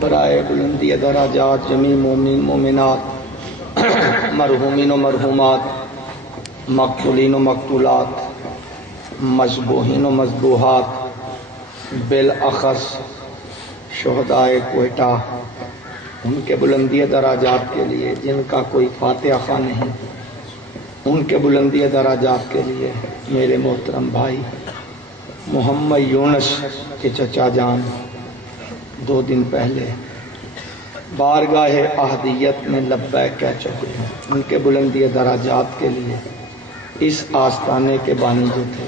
برائے بلندی درجات جمیع مومنین مومنات، مرحومین و مرحومات، مقتولین و مقتولات، مذبوحین و مذبوحات، بالاخص شہدائے کوئٹہ، ان کے بلندی درجات کے لیے جن کا کوئی فاتحہ خواہ نہیں، ان کے بلندی درجات کے لیے میرے محترم بھائی محمد یونس کے چچا جان 2 دن پہلے بارگاہ احدیت میں لبیک کہہ چکے ہیں، ان کے بلندی درجات کے لیے اس آستانے کے بانی جو تھے،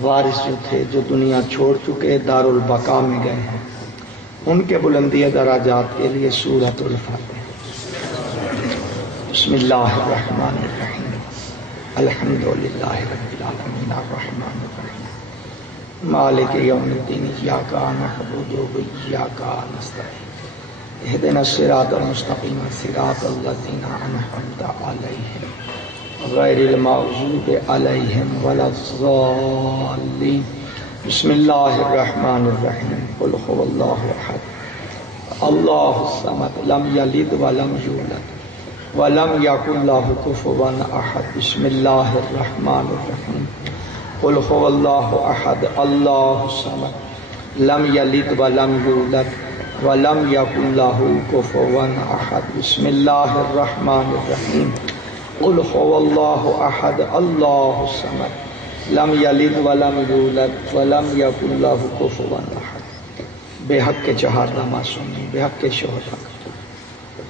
وارث جو تھے، جو دنیا چھوڑ چکے دارالبقاء میں گئے ہیں، ان کے بلندی درجات کے لیے سورۃ الفاتحہ۔ بسم اللہ الرحمن الرحیم، الحمد للہ رب العالمین الرحمن الرحیم مالک یوم الدین، ایاک نعبد و ایاک نستعین، اہدنا الصراط المستقیم صراط الذین انعمت علیہم غیر المغضوب علیہم ولا الضالین۔ بسم اللہ الرحمن الرحیم، قل هو اللہ احد اللہ الصمد لم یلد ولم یولد ولم یکن لہ کفوا احد۔ بسم اللہ الرحمن الرحیم، قل هو اللہ احد اللہ الصمد لم یلد ولم یولد ولم یکن لہ کفوا احد۔ بسم اللہ الرحمن الرحیم، قل هو اللہ احد اللہ الصمد لم یلد ولم یولد ولم یکن لہ کفوا احد۔ بے حق کے چہارہ معصومین، بے حق کے شہداء،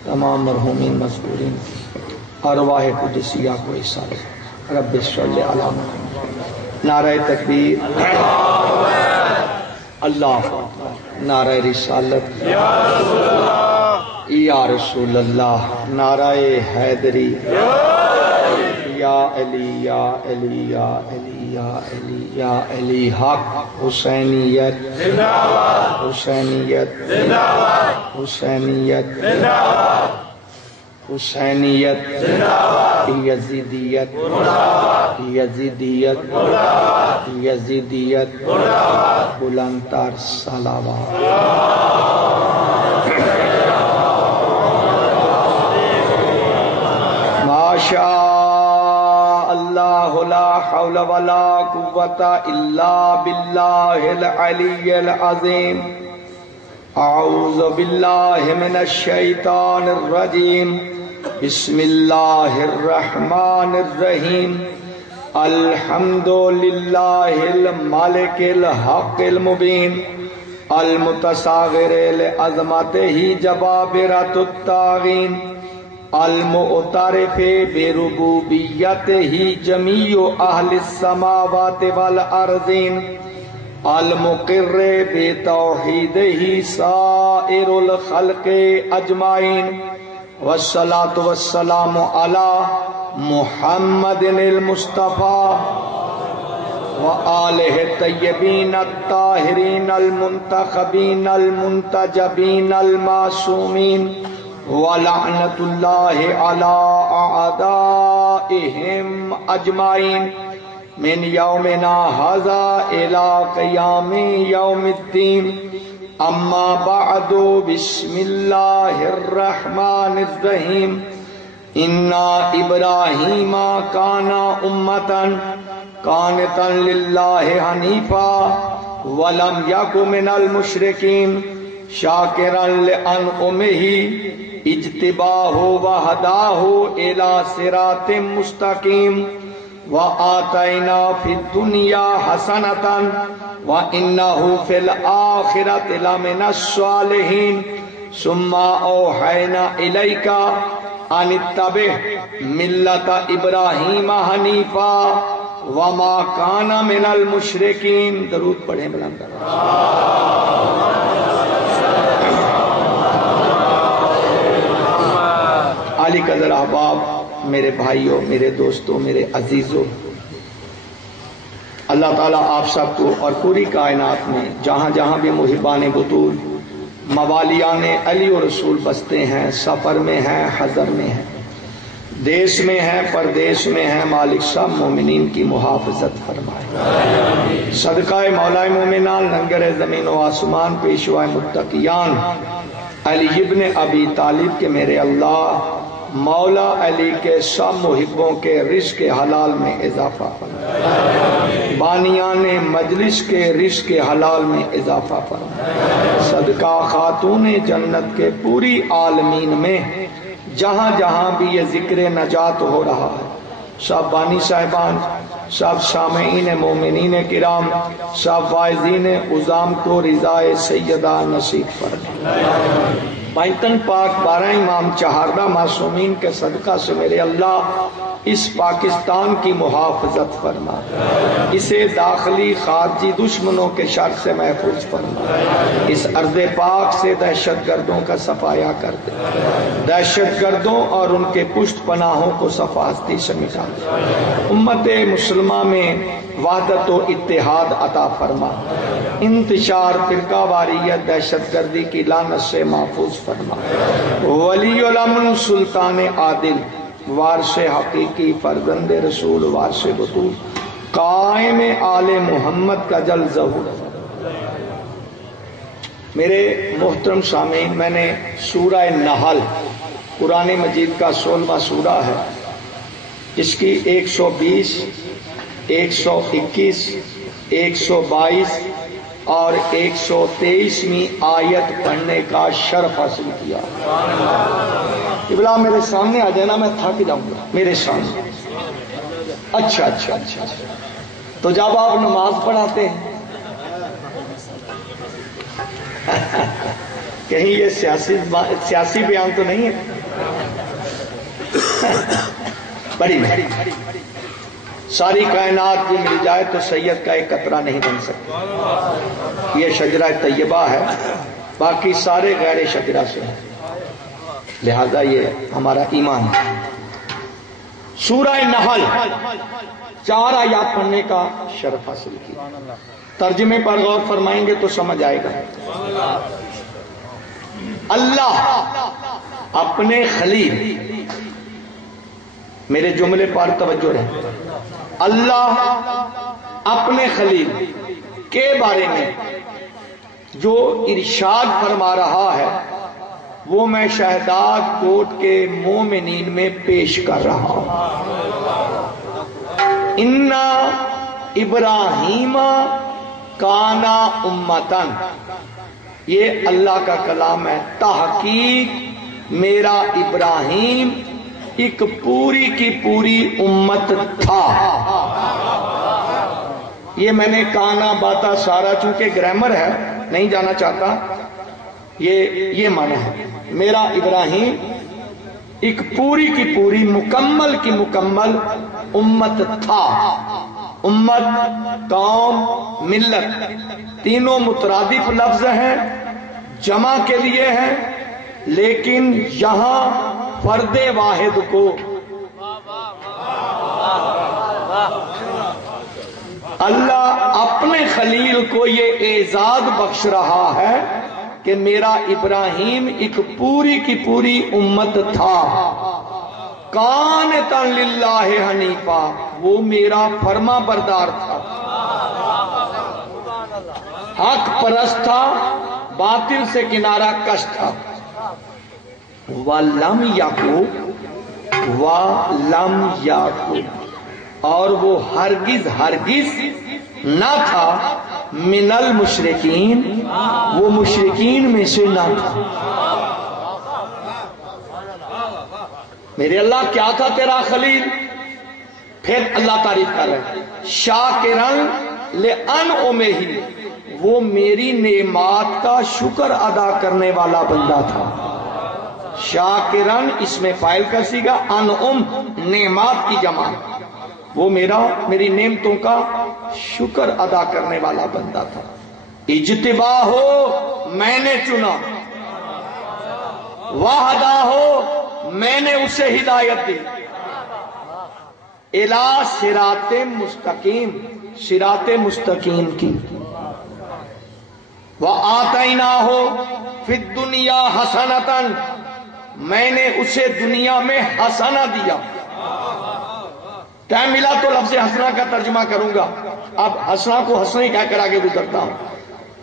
تمام مرحومین مذکورین کی ارواح قدسیہ کو ایصال رب صلی علی محمد۔ نعرہ تکبیر، اللہ اکبر، نعرہ رسالت یا رسول اللہ، نعرہ حیدری، یا علی یا علی یا علی یا علی یا علی، حق حسینیت حسینیت حسینیت حسینیت، یزیدیت یزیدیت یزیدیت، بلند تر صلوات۔ ماشاء اللہ لا حول ولا قوة الا باللہ العلی العظیم۔ اعوذ باللہ من الشیطان الرجیم، بسم اللہ الرحمن الرحیم، الحمد للہ المالک الحق المبین، المتصاغر لعظمتہ جبابرۃ الطاغین، المعترف بربوبیتہ جمیع اہل السماوات والارضین، المقر بتوحیدہ سائر الخلق اجمعین، والصلاة والسلام علی محمد المصطفیٰ وآلہ الطیبین الطاہرین المنتخبین المنتجبین المعصومین، ولعنۃ اللہ علی اعدائہم اجمعین من یومنا ھذا الی قیام یوم الدین۔ اما بعد، بسم اللہ الرحمن الرحیم، انا ابراہیم کان امۃ قانتا للہ حنیفا ولم یک من المشرکین، شاکرا لانعمہ اجتباہ وہداہ الی صراط مستقیم، وآتینا فی الدنیا حسنۃ وإنہ فی الآخرۃ لمن الصالحین، ثم اوحینا الیک ان اتبع ملۃ ابراہیم حنیفا وما کان من المشرکین۔ درود پڑھیں بلند۔ علی قدر احباب، میرے بھائیوں، میرے دوستوں، میرے عزیزوں، اللہ تعالیٰ آپ سب کو اور پوری کائنات میں جہاں جہاں بھی محبان بطول، موالیان علی و رسول بستے ہیں، سفر میں ہیں، حضر میں ہیں، دیش میں ہیں پردیش میں ہیں، مالک صاحب مومنین کی محافظت فرمائے۔ صدقہ مولا مومنان، لنگر زمین و آسمان، پیشوا متقیان علی ابن ابی طالب کے میرے اللہ مولا علی کے سب محبوں کے رزق حلال میں اضافہ فرمائے، بانیان مجلس کے رزق حلال میں اضافہ فرمائے۔ صدقہ خاتون جنت کے پوری عالمین میں جہاں جہاں بھی یہ ذکر نجات ہو رہا ہے، سب بانی صاحبان، سب سامعین مومنین کرام، سب فائزین عظام کو رضائے سیدہ نصیب فرمائے۔ پینتن پاک 12 امام چہاردہ معصومین کے صدقہ سے میرے اللہ اس پاکستان کی محافظت فرما، اسے داخلی خارجی دشمنوں کے شر سے محفوظ فرما، اس ارض پاک سے دہشت گردوں کا صفایا کر دے، دہشت گردوں اور ان کے پشت پناہوں کو صفاستی سے مٹا دے، امت مسلمہ میں وحدت و اتحاد عطا فرما، انتشار فرقہ واریت دہشت گردی کی لعنت سے محفوظ فرما، ولی الامر سلطان عادل وارث حقیقی فرزند رسول وارث بطول قائم آل محمد کا جل ظہور۔ میرے محترم سامعین، میں نے سورہ نحل قرآن مجید کا 16واں سورہ ہے، اس کی 120 121 122 اور 123ویں آیت پڑھنے کا شرف حاصل کیا۔ ابلا میرے سامنے آ جانا، میں تھک جاؤں گا میرے سامنے۔ اچھا تو جب آپ نماز پڑھاتے ہیں کہیں یہ سیاسی بیان تو نہیں ہے؟ بڑی ساری کائنات بھی مل جائے تو سید کا ایک قطرہ نہیں بن سکتا، یہ شجرہ طیبہ ہے، باقی سارے غیر شجرہ سے ہیں، لہذا یہ ہمارا ایمان ہے۔ سورہ نحل 4 آیات پڑھنے کا شرف حاصل کیا، ترجمے پر غور فرمائیں گے تو سمجھ آئے گا۔ اللہ اپنے خلیل، میرے جملے پر توجہ رہے، اللہ اپنے خلیل کے بارے میں جو ارشاد فرما رہا ہے وہ میں شہداد کوٹ کے مومنین میں پیش کر رہا ہوں۔ اِنَّا ابراہیم کانا امتن، یہ اللہ کا کلام ہے، تحقیق میرا ابراہیم ایک پوری کی پوری امت تھا۔ یہ میں نے کانا باتا سارا، چونکہ گرامر ہے نہیں جانا چاہتا، یہ معنی ہے، میرا ابراہیم ایک پوری کی پوری مکمل کی مکمل امت تھا۔ امت، قوم، ملت تینوں مترادف لفظ ہیں، جمع کے لیے ہیں، لیکن یہاں فرد واحد کو اللہ اپنے خلیل کو یہ اعزاز بخش رہا ہے کہ میرا ابراہیم ایک پوری کی پوری امت تھا، قانتا للہ حنیفا، وہ میرا فرما بردار تھا، حق پرست تھا، باطل سے کنارہ کش تھا، وَلَمْ يَكُنْ وَلَمْ يَكُنْ، اور وہ ہرگز نہ تھا من المشرکین، وہ مشرکین میں سے نہ تھا۔ میرے اللہ کیا تھا تیرا خلیل؟ پھر اللہ تعریف کر رہے ہیں، شاکرن لِأَنْعُمِهِ، وہ میری نعمات کا شکر ادا کرنے والا بندہ تھا۔ شاکرن اس میں فاعل کا صیغہ، انعم نعمات کی جمع، وہ میری نعمتوں کا شکر ادا کرنے والا بندہ تھا۔ اجتبا ہو، میں نے چنا، وحدہ ہو، میں نے اسے ہدایت دی، الی صراط مستقیم، صراط مستقیم کی، وآتیناہ فی الدنیا حسنۃ، میں نے اسے دنیا میں حسنہ دیا. ٹائم ملا تو لفظ حسنہ کا ترجمہ کروں گا. اب حسنہ کو حسنہ ہی کہہ کر آگے گزرتا ہوں.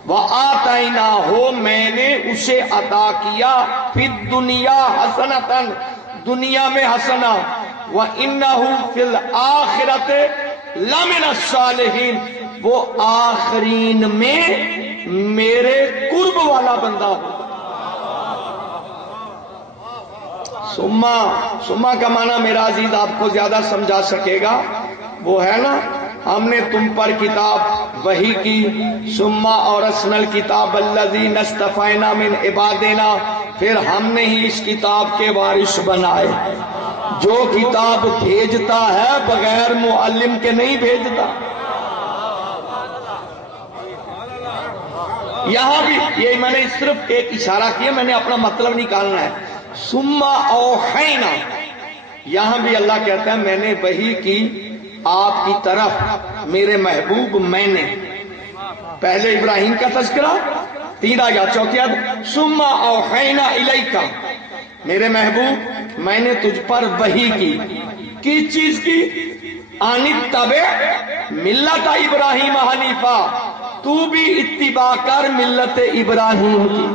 وَآتَيْنَاهُ میں نے اسے عطا کیا فی الدنیا حسنۃ دنیا میں حسنہ. وَإِنَّهُ فِي الْآخِرَةِ لَمِنَ الصَّالِحِينَ وہ آخرین میں میرے قرب والا بندہ ہو. سما کا معنی میرا عزیز آپ کو زیادہ سمجھا سکے گا. وہ ہے نا ہم نے تم پر کتاب وحی کی. سما اور اسنل کتاب الذی نصطفینا من عبادنا پھر ہم نے ہی اس کتاب کے وارث بنائے. جو کتاب بھیجتا ہے بغیر معلم کے نہیں بھیجتا. یہاں بھی یہ میں نے صرف ایک اشارہ کیا, میں نے اپنا مطلب نکالنا ہے. سما اوحینا یہاں بھی اللہ کہتا ہے میں نے وحی کی آپ کی طرف میرے محبوب. میں نے پہلے ابراہیم کا تذکرہ 3 آیات 4 آیات. سما اوحینا الیکا میرے محبوب میں نے تجھ پر وحی کی. کس چیز کی؟ ان اتبع ملت ابراہیم حنیفا تو بھی اتباع کر ملت ابراہیم کی.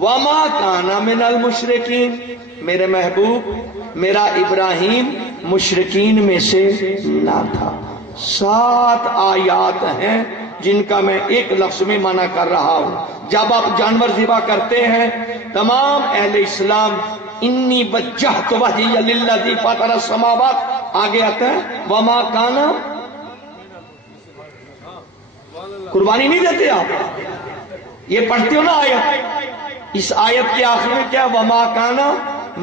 وما کان من المشرکین میرے محبوب میرا ابراہیم مشرکین میں سے نہ تھا. 7 آیات ہیں جن کا میں ایک لفظ میں معنی کر رہا ہوں. جب آپ جانور ذبح کرتے ہیں تمام اہل اسلام انی وجہت وجہی للذی فطر السماوات آگے آتا ہے وما کان. قربانی نہیں دیتے آپ؟ یہ پڑھتے ہو نا آیت. اس آیت کے آخر میں کیا وما کان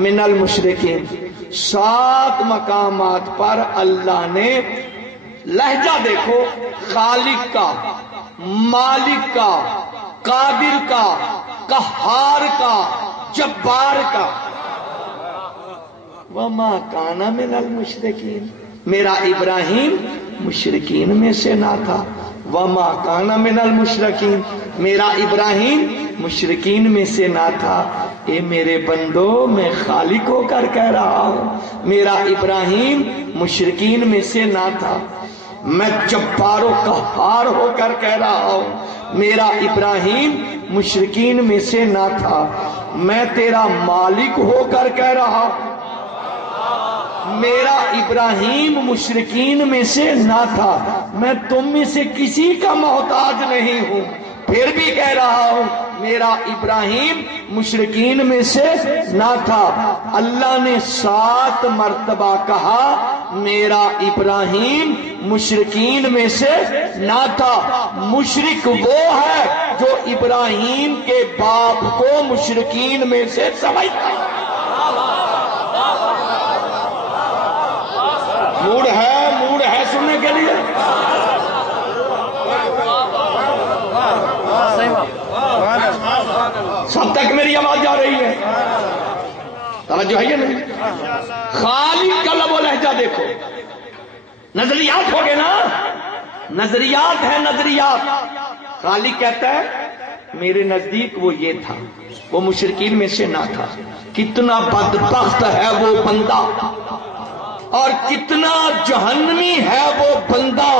من المشرکین. 7 مقامات پر اللہ نے لہجہ دیکھو خالق کا, مالک کا, قادر کا, قہار کا, جبار کا. وما کان من المشرکین میرا ابراہیم مشرکین میں سے نہ تھا. وما کان من المشرکین میرا ابراہیم مشرکین میں سے نہ تھا. اے میرے بندو میں خالق ہو کر کہہ رہا ہوں میرا ابراہیم مشرکین میں سے نہ تھا. میں جبار و قہار ہو کر کہہ رہا ہوں میرا ابراہیم مشرکین میں سے نہ تھا. میں تیرا مالک ہو کر کہہ رہا ہوں میرا ابراہیم مشرکین میں سے نہ تھا. میں تم میں سے کسی کا محتاج نہیں ہوں پھر بھی کہہ رہا ہوں میرا ابراہیم مشرکین میں سے نہ تھا. اللہ نے 7 مرتبہ کہا میرا ابراہیم مشرکین میں سے نہ تھا. مشرک وہ ہے جو ابراہیم کے باپ کو مشرکین میں سے سمجھتا ہے. موڈ ہے سننے کے لیے. سب تک میری آواز جا رہی ہے؟ توجہ ہے یا نہیں؟ خالق کا لب و لہجہ دیکھو. نظریات ہو گئے نا, نظریات ہے نظریات. خالق کہتا ہے میرے نزدیک وہ یہ تھا, وہ مشرکین میں سے نہ تھا. کتنا بدبخت ہے وہ بندہ اور کتنا جہنمی ہے وہ بندہ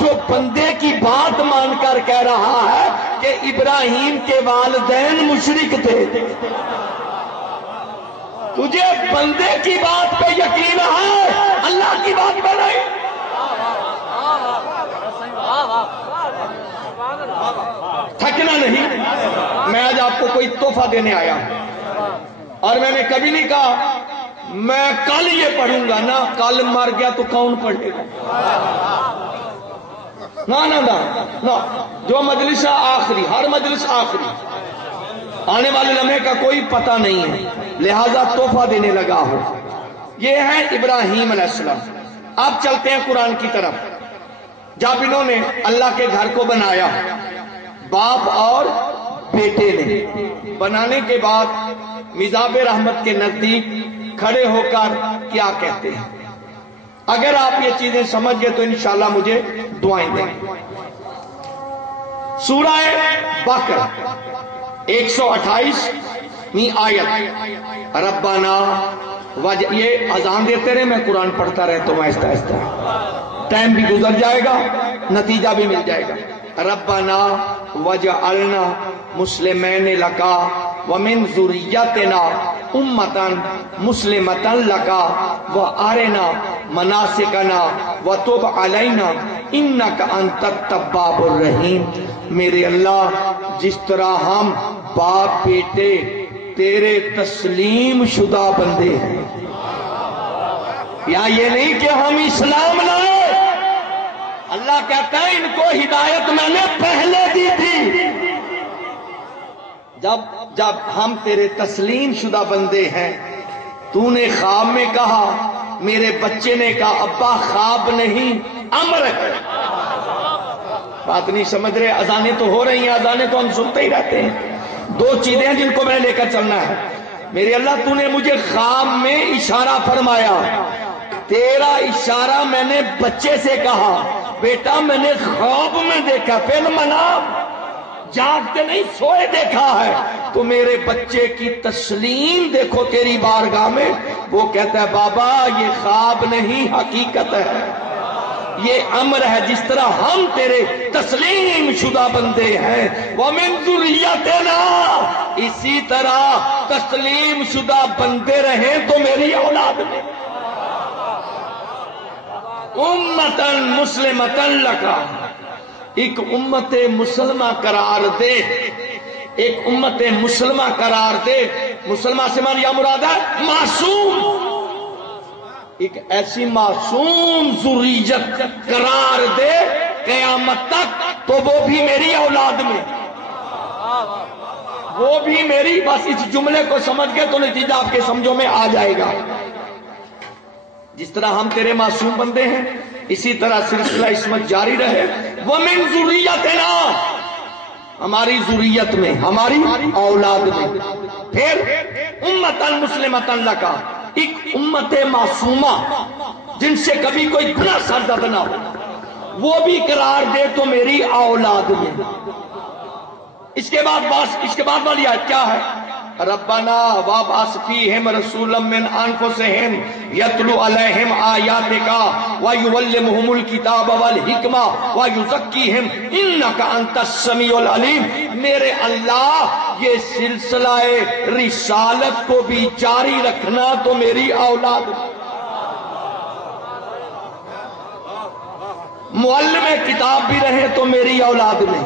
جو بندے کی بات مان کر کہہ رہا ہے کہ ابراہیم کے والدین مشرک تھے. تجھے بندے کی بات پہ یقین ہے, اللہ کی بات پہ نہیں. تھکنا نہیں. میں آج آپ کو کوئی تحفہ دینے آیا اور میں نے کبھی نہیں کہا میں کل یہ پڑھوں گا نا, کل مر گیا تو کون پڑھے گا؟ نہ. جو مجلس آخری, ہر مجلس آخری, آنے والے لمحے کا کوئی پتہ نہیں ہے, لہذا تحفہ دینے لگا ہو. یہ ہے ابراہیم علیہ السلام. اب چلتے ہیں قرآن کی طرف. جب انہوں نے اللہ کے گھر کو بنایا, باپ اور بیٹے نے, بنانے کے بعد مزاب رحمت کے نزدیک کھڑے ہو کر کیا کہتے ہیں؟ اگر آپ یہ چیزیں سمجھ گئے تو انشاءاللہ مجھے دعائیں دیں. سورہ بقرہ 128ویں آیت، ربنا یہ اذان دیتے رہے، میں قرآن پڑھتا رہتا ہوں آہستہ آہستہ، ٹائم بھی گزر جائے گا، نتیجہ بھی مل جائے گا۔ ربنا وجعلنا مسلمین لکا ومن ذریتنا امتا مسلمتا لکا وارنا مناسکنا وتب علینا انک انت التواب الرحیم۔ میرے اللہ، جس طرح ہم باپ بیٹے تیرے تسلیم شدہ بندے ہیں، یا یہ نہیں کہ ہم اسلام لائے، اللہ کہتا ہے ان کو ہدایت میں نے پہلے دی تھی، جب ہم تیرے تسلیم شدہ بندے ہیں۔ تو نے خواب میں کہا، میرے بچے نے کہا ابا خواب نہیں امر ہے۔ بات نہیں سمجھ رہے؟ اذانیں تو ہو رہی ہیں، اذانیں تو ہم سنتے ہی رہتے ہیں۔ دو چیزیں ہیں جن کو میں لے کر چلنا ہے۔ میرے اللہ، تو نے مجھے خواب میں اشارہ فرمایا، تیرا اشارہ میں نے بچے سے کہا، بیٹا میں نے خواب میں دیکھا، فعل منام، جاگتے نہیں سوئے دیکھا ہے، تو میرے بچے کی تسلیم دیکھو تیری بارگاہ میں۔ وہ کہتا ہے بابا یہ خواب نہیں، حقیقت ہے، یہ امر ہے، جس طرح ہم تیرے تسلیم شدہ بندے ہیں، وَمِن ذُرِّيَّتِنَا، اسی طرح تسلیم شدہ بندے رہیں تو میری اولاد میں امتن مسلمتن لکا، ایک امت مسلمہ قرار دے، ایک امت مسلمہ قرار دے۔ مسلمہ سے مان یا مراد ہے معصوم، ایک ایسی معصوم ذریت قرار دے قیامت تک، تو وہ بھی میری اولاد میں، وہ بھی میری۔ بس اس جملے کو سمجھ کے تو نتیجہ آپ کے سمجھوں میں آ جائے گا۔ جس طرح ہم تیرے معصوم بندے ہیں، اسی طرح سلسلہ عصمت جاری رہے۔ وَمِن ذُرِّيَّتِنَا، ہماری ذریت میں، ہماری اولاد میں۔ پھر امتاً مسلمتاً لکا، ایک امت معصومہ جن سے کبھی کوئی گناہ سرزد نہ ہو، وہ بھی قرار دے تو میری اولاد میں۔ اس کے بعد والی آیت کیا ہے؟ ربنا وابعث فیہم رسولا من انفسہم یتلو علیہم آیاتک ویعلمہم الکتاب والحکمہ ویزکیہم انک انت السمیع العلیم۔ میرے اللہ، یہ سلسلہ رسالت کو بھی جاری رکھنا تو میری اولاد، معلم کتاب بھی رہے تو میری اولاد میں،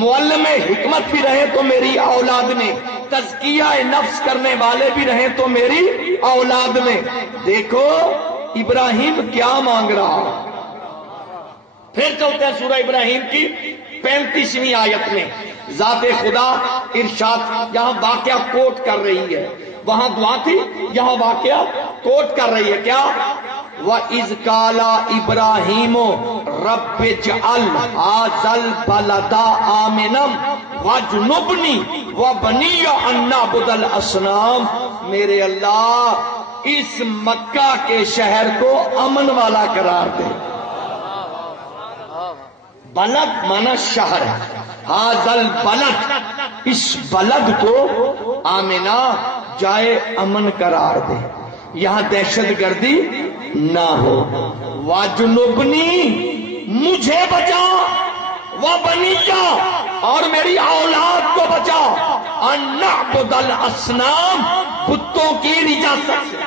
معلم حکمت بھی رہے تو میری اولاد میں، تزکیہ نفس کرنے والے بھی رہے تو میری اولاد میں۔ دیکھو ابراہیم کیا مانگ رہا۔ پھر چلتے ہیں سورہ ابراہیم کی 35ویں آیت میں، ذات خدا ارشاد، یہاں واقعہ کوٹ کر رہی ہے، وہاں دعا تھی، یہاں واقعہ کوٹ کر رہی ہے۔ کیا؟ وَإِذْ قَالَ إِبْرَاهِيمُ رَبِّ اجْعَلْ هَٰذَا الْبَلَدَ آمِنًا وَاجْنُبْنِي وَبَنِيَّ أَن نَّعْبُدَ الْأَصْنَامَ۔ میرے اللہ، اس مکہ کے شہر کو امن والا قرار دے۔ بلد مانا شہر ہے، هَٰذَا الْبَلَد، اس بلد کو آمنا، جائے امن قرار دے، یہاں دہشت گردی نہ ہو۔ واجنبنی، مجھے بچا، وبنیہ، اور میری اولاد کو بچا، ان نعبد الاصنام، بتوں کی نجاست سے،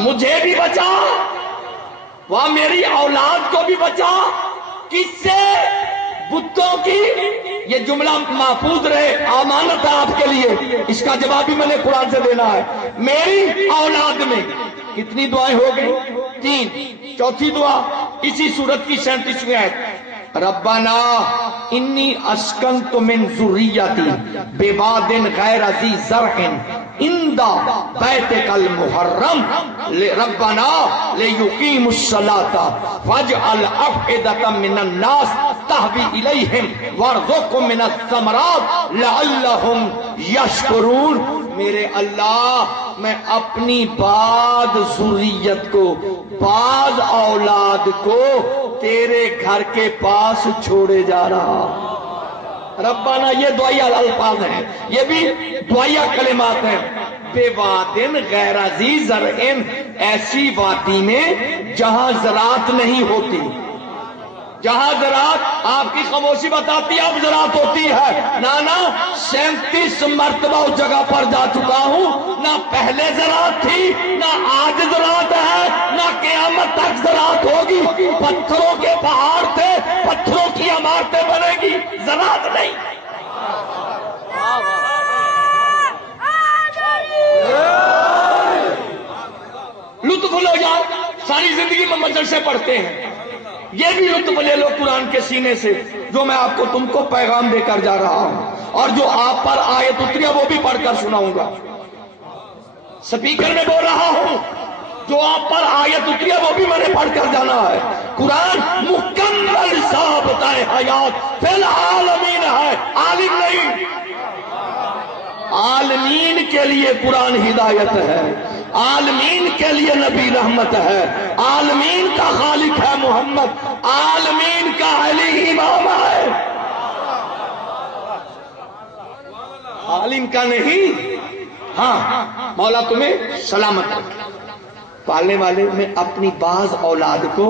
مجھے بھی بچا، وہ میری اولاد کو بھی بچا۔ کس سے؟ بتوں کی۔ یہ جملہ محفوظ رہے، امانت ہے آپ کے لیے، اس کا جواب بھی میں نے قرآن سے دینا ہے۔ میری اولاد میں کتنی دعائیں ہو گئی؟ 3۔ چوتھی دعا اسی سورت کی 37ویں آیت، ربنا انی اسکنت من ذریتی بواد غیر ذی زرع عند بیتک المحرم ربنا لیقیموا الصلاۃ فاجعل افئدۃ من الناس تہوی الیہم وارزقہم من الثمرات لعلہم یشکرون۔ میرے اللہ، میں اپنی بعد ذریت کو، بعد اولاد کو تیرے گھر کے پاس چھوڑے جا رہا ہوں۔ ربنا یہ دعائیہ الفاظ ہیں، یہ بھی دعائیہ کلمات ہیں۔ بے وادن غیر ذی زرع، ایسی وادی میں جہاں زراعت نہیں ہوتی، جہاں زراعت آپ کی خاموشی بتاتی اب زراعت ہوتی ہے، نانا 37 مرتبہ اس جگہ پر جا چکا ہوں، نہ پہلے زراعت تھی، نہ آج زراعت ہے، نہ قیامت تک زراعت ہوگی۔ پتھروں کے پہاڑ تھے، پتھروں کی عمارتیں بنے گی، زراعت نہیں۔ لطف لو جاؤ، ساری زندگی میں مدرسے پڑھتے ہیں، یہ بھی لطف لے لو قرآن کے سینے سے، جو میں آپ کو تم کو پیغام دے کر جا رہا ہوں، اور جو آپ پر آیت اتری ہے وہ بھی پڑھ کر سناؤں گا۔ سپیکر میں بول رہا ہوں، جو آپ پر آیت اتری ہے وہ بھی میں نے پڑھ کر جانا ہے۔ قرآن مکمل ضابطہ حیات فی العالمین ہے، عالم نہیں۔ عالمین کے لیے قرآن ہدایت ہے، عالمین کے لیے نبی رحمت ہے، عالمین کا خالق ہے محمد، عالمین کا علی امام ہے، عالم کا نہیں۔ ہاں مولا تمہیں سلامت رکھے۔ پالنے والے میں اپنی بعض اولاد کو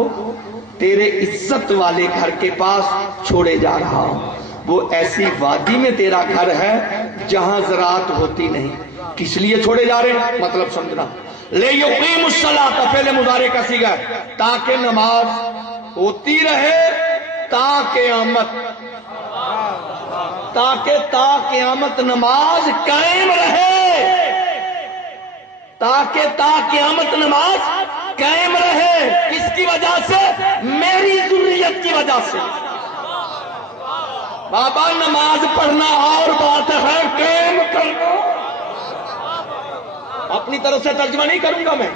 تیرے عزت والے گھر کے پاس چھوڑے جا رہا ہوں، وہ ایسی وادی میں تیرا گھر ہے جہاں زراعت ہوتی نہیں۔ کس لیے چھوڑے جا رہے ہیں مطلب سمجھنا۔ لیقیم الصلاۃ فعل مضارع کا صیغہ ہے، تاکہ نماز ہوتی رہے تا قیامت، تاکہ تا قیامت نماز قائم رہے، تاکہ تا قیامت نماز قائم رہے۔ کس کی وجہ سے؟ میری ذریت کی وجہ سے۔ بابا نماز پڑھنا اور بات ہے، قائم کرنا۔ اپنی طرف سے ترجمہ نہیں کروں گا، میں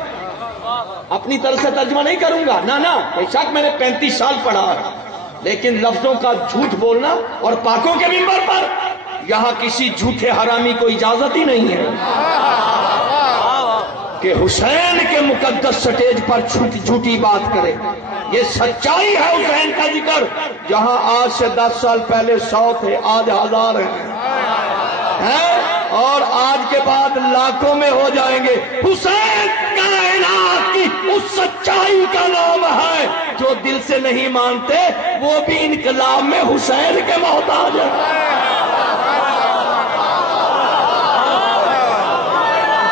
اپنی طرف سے ترجمہ نہیں کروں گا، نہ بے شک میں نے 35 سال پڑھا ہے، لیکن لفظوں کا جھوٹ بولنا اور پاکوں کے منبر پر یہاں کسی جھوٹے حرامی کو اجازت ہی نہیں ہے کہ حسین کے مقدس سٹیج پر جھوٹی بات کرے۔ یہ سچائی ہے حسین کا ذکر، جہاں آج سے 10 سال پہلے 100 تھے، آج 1000 ہیں، اور آج کے بعد لاکھوں میں ہو جائیں گے۔ حسین کائنات کی اس سچائی کا نام ہے، جو دل سے نہیں مانتے وہ بھی انقلاب میں حسین کے محتاج ہیں۔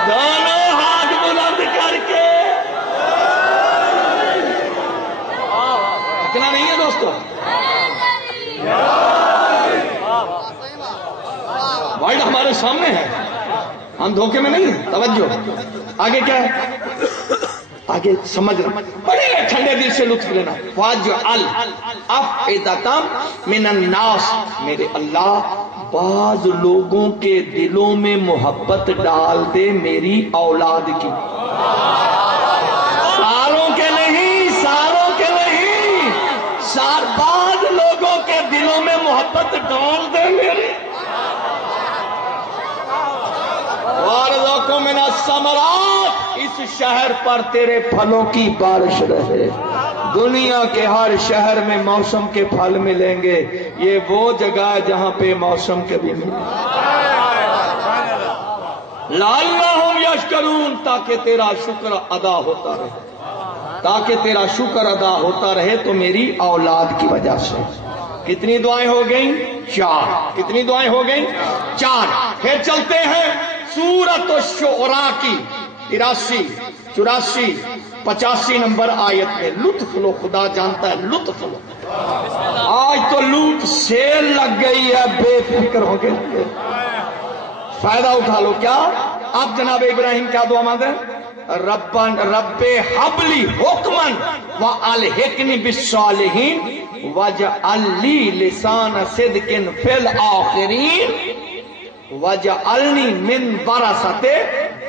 دونوں ہاتھ بلند کر کے، اتنا نہیں ہے دوستو، ورڈ ہمارے سامنے ہے، ہم دھوکے میں نہیں ہیں۔ توجہ، آگے کیا ہے؟ آگے سمجھنا، بڑے ٹھنڈے دل سے لطف لینا۔ واجعل افئدۃ من الناس، میرے اللہ بعض لوگوں کے دلوں میں محبت ڈال دے میری اولاد کی، ساروں کے نہیں، ساروں کے نہیں، بعض لوگوں کے دلوں میں محبت ڈال دے میری۔ وارزقهم من الثمرات، اس شہر پر تیرے پھلوں کی بارش رہے، دنیا کے ہر شہر میں موسم کے پھل ملیں گے، یہ وہ جگہ ہے جہاں پہ موسم کے بھی ملیں گے۔ لعلہم یشکرون، تاکہ تیرا شکر ادا ہوتا رہے، تاکہ تیرا شکر ادا ہوتا رہے تو میری اولاد کی وجہ سے۔ کتنی دعائیں ہو گئیں؟ 4۔ کتنی دعائیں ہو گئیں؟ 4۔ پھر چلتے ہیں سورۃ الشعراء کی 83، 84، 85 نمبر آیت میں۔ لطف لو، خدا جانتا ہے، لطف لو۔ آج تو لوٹ سیل لگ گئی ہے، بے فکر ہو گئے، فائدہ اٹھا لو۔ کیا اب جناب ابراہیم کیا دعا مانگے؟ رب حبلی حکمن والحقنی بالصالحین واجعل لی لسان صدق فی الآخرین واجعلنی من ورثۃ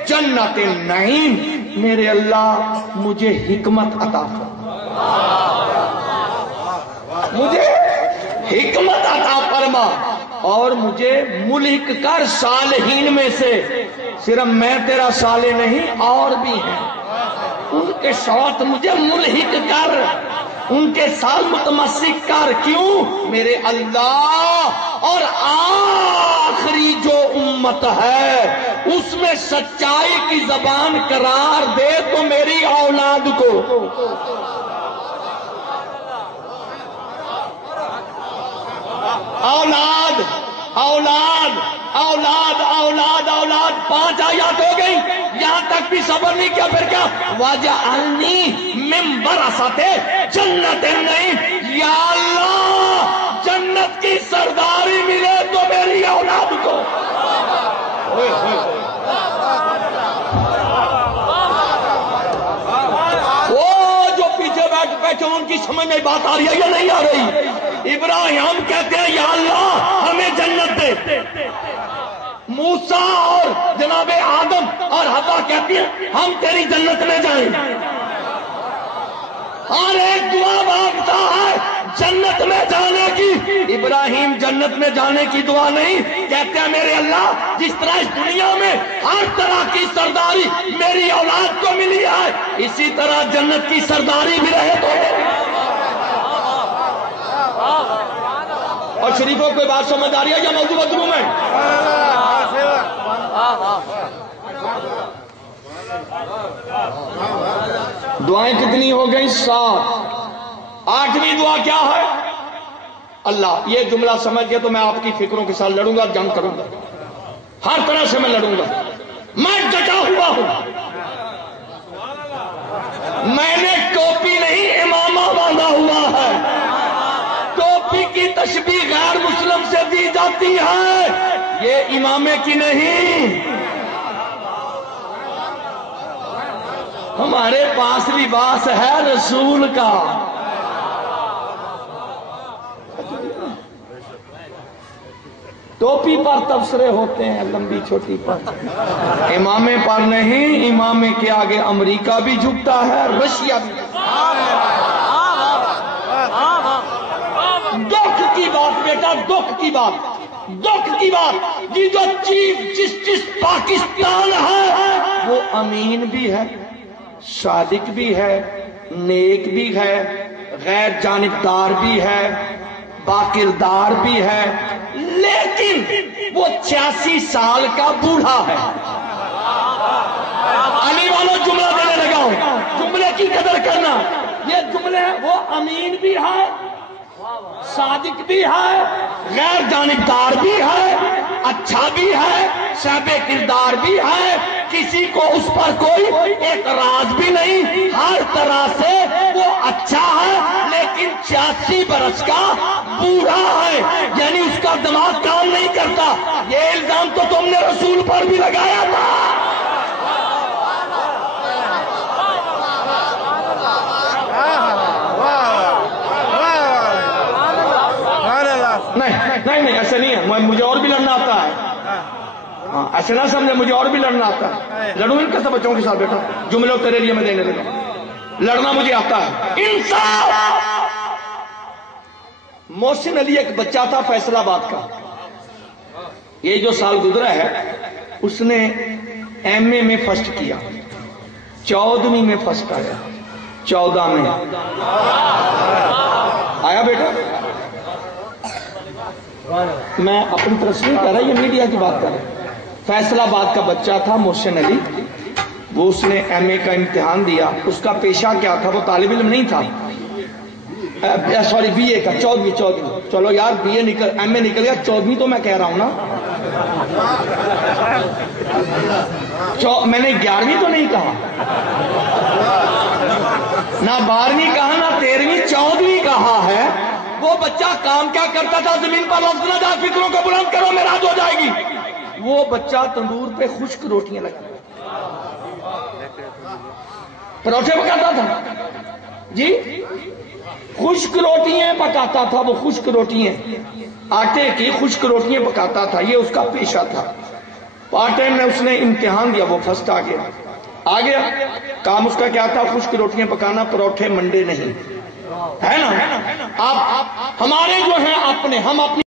جنت النعیم۔ میرے اللہ مجھے حکمت عطا فرما، مجھے حکمت عطا فرما، اور مجھے ملحق کر صالحین میں سے۔ صرف میں تیرا صالح نہیں اور بھی ہیں، ان کے ساتھ مجھے ملحق کر، ان کے ساتھ متمسک کر۔ کیوں؟ میرے اللہ، اور آخری جو امت ہے اس میں سچائی کی زبان قرار دے تو میری اولاد کو۔ اولاد اولاد اولاد اولاد اولاد 5 آیات ہو گئی، یہاں تک بھی صبر نہیں کیا، پھر کیا؟ وَجَعَلْنِي مِن وَرَثَةِ جَنَّتِ النَّعِيمِ، یا اللہ جنت کی سرداری ملے تو میری اولاد کو۔ وہ جو پیچھے بیٹھے ان کی سمجھ میں بات آ رہی ہے یا نہیں آ رہی؟ ابراہیم کہتے ہیں یا اللہ ہمیں جنت دے، موسیٰ اور جناب آدم اور حوا کہتی ہیں ہم تیری جنت میں جائیں۔ ہر ایک دعا مانگتا ہے جنت میں جانے کی، ابراہیم جنت میں جانے کی دعا نہیں، کہتے ہیں میرے اللہ جس طرح اس دنیا میں ہر طرح کی سرداری میری اولاد کو ملی ہے، اسی طرح جنت کی سرداری بھی رہے تو۔ اور شریفوں کوئی بات سمجھ آ رہی ہے یا موضوع بدلوں میں؟ دعائیں کتنی ہو گئی؟ 7۔ 8ویں دعا کیا ہے؟ اللہ، یہ جملہ سمجھ گیا تو میں آپ کی فکروں کے ساتھ لڑوں گا، جنگ کروں گا، ہر طرح سے میں لڑوں گا، میں ڈٹا ہوا ہوں، میں نے ٹوپی نہیں امامہ باندھا ہوا ہے۔ ٹوپی کی تشبیہ غیر مسلم سے دی جاتی ہے، یہ امامے کی نہیں۔ ہمارے پاس لباس ہے رسول کا۔ ٹوپی پر تبصرے ہوتے ہیں، لمبی چھوٹی پر، امامے پر نہیں۔ امامے کے آگے امریکہ بھی جھکتا ہے، رشیا بھی۔ دکھ کی بات بیٹا، دکھ کی بات، دکھ کی بات، یہ جو چیف جسٹس پاکستان ہے وہ امین بھی ہے، صادق بھی ہے، نیک بھی ہے، غیر جانبدار بھی ہے، باکردار بھی ہے، لیکن وہ 86 سال کا بوڑھا ہے۔ علی والوں جملہ دینے لگا ہوں، جملے کی قدر کرنا۔ یہ جملے وہ امین بھی ہے، صادق بھی ہے، غیر جانبدار بھی ہے، اچھا بھی ہے، صاحب کردار بھی ہے، کسی کو اس پر کوئی اعتراض بھی نہیں، ہر طرح سے وہ اچھا ہے، لیکن 86 برس کا بوڑھا ہے، یعنی اس کا دماغ کام نہیں کرتا۔ یہ الزام تو تم نے رسول پر بھی لگایا تھا۔ نہیں ایسا نہیں ہے، مجھے اور بھی لڑنا آتا ہے، ہاں ایسے نہ سمجھے، مجھے اور بھی لڑنا آتا ہے۔ لڑوں ان کے سب بچوں کے ساتھ بیٹا، جملے تیرے لیے میں دینے لگا، لڑنا مجھے آتا ہے۔ انصاف۔ محسن علی ایک بچہ تھا فیصل آباد کا، یہ جو سال گزرا ہے اس نے ایم اے میں فرسٹ کیا، 14ویں میں فرسٹ آیا، 14 میں آیا بیٹا۔ میں اپنی طرف سے نہیں کہہ رہا، یہ میڈیا کی بات کر رہا۔ فیصل آباد کا بچہ تھا محسن علی، وہ اس نے ایم اے کا امتحان دیا، اس کا پیشہ کیا تھا؟ وہ طالب علم نہیں تھا، سوری بی اے کا، 14ویں، چلو یار بی اے نکل، ایم اے نکل گیا، 14ویں تو میں کہہ رہا ہوں نا، میں نے 11ویں تو نہیں کہا، نہ 12ویں کہا، نہ 13ویں، 14ویں کہا ہے۔ وہ بچہ کام کیا کرتا تھا؟ زمین پر لفظ نہ جا، فکروں کو بلند کرو، معراج ہو جائے گی۔ وہ بچہ تندور پہ خشک روٹیاں لگاتا، پروٹھے پکاتا تھا جی، خشک روٹیاں پکاتا تھا، وہ خشک روٹیاں، آٹے کی خشک روٹیاں پکاتا تھا، یہ اس کا پیشہ تھا۔ پارٹ ٹائم میں اس نے امتحان دیا، وہ فرسٹ آ گیا۔ کام اس کا کیا تھا؟ خشک روٹیاں پکانا، پروٹھے منڈے نہیں، ہے نا۔ آپ ہمارے جو ہیں اپنے، ہم اپنی